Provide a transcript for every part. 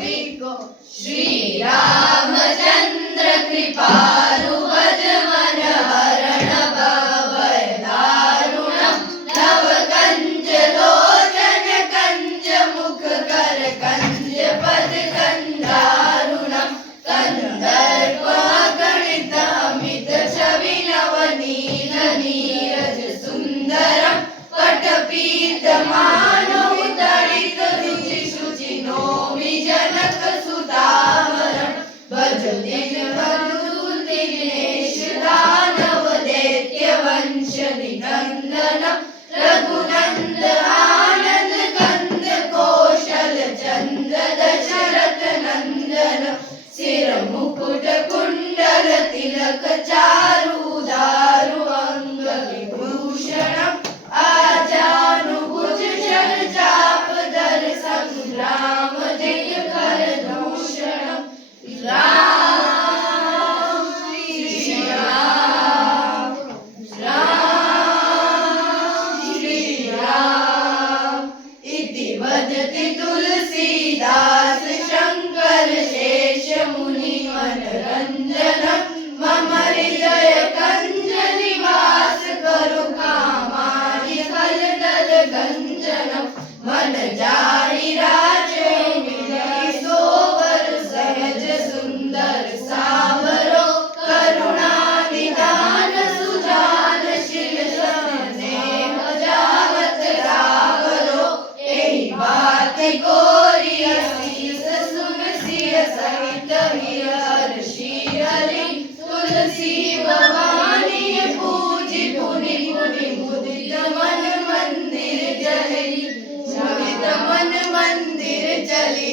को श्री रामचंद्र कृपालु भज मन हरण भय दारुणम नव कंज लोचन कंज मुख कर कंज पद कंदारुणम कंदर्प गणित अमित छवि नवनील नीरज सुंदरम पटपीत मानो तड़ित रुचि शुचि नौमि जनक सुतावरम भज दिन बधु दिनेश दानव दैत्य वंश निनंदनम रघुनंद आनंद कंद कौशल चंद दशरथ नंदन सिर मुकुट कुंडल तिलक चारु दारु अंग विभूषणम आजानुभुज शर चाप धर संग्राम जय कर दूषणम राम श्री राम राम श्री राम इति वदति तुलसीदास शंकर शेष मुनि मनरंजनम मम हृदय कंज निवास करु कामादि खलदल गंजनम मन जाहि राजो मिलि सोवर सहज सुंदर सावरो करुणा निदान सुजान शील स्नेह जावत रावरो एहि बाति गोरी असीस सुन सिय सहित हर्षि हरि तुलसी भवानी पूजि पुनि पुनि मुदित मन मंदिर जहि मुदित मन मंदिर चली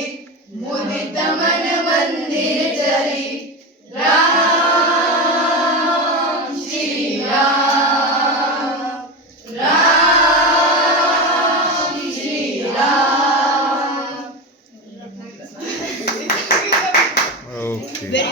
मुदित मन मंदिर चली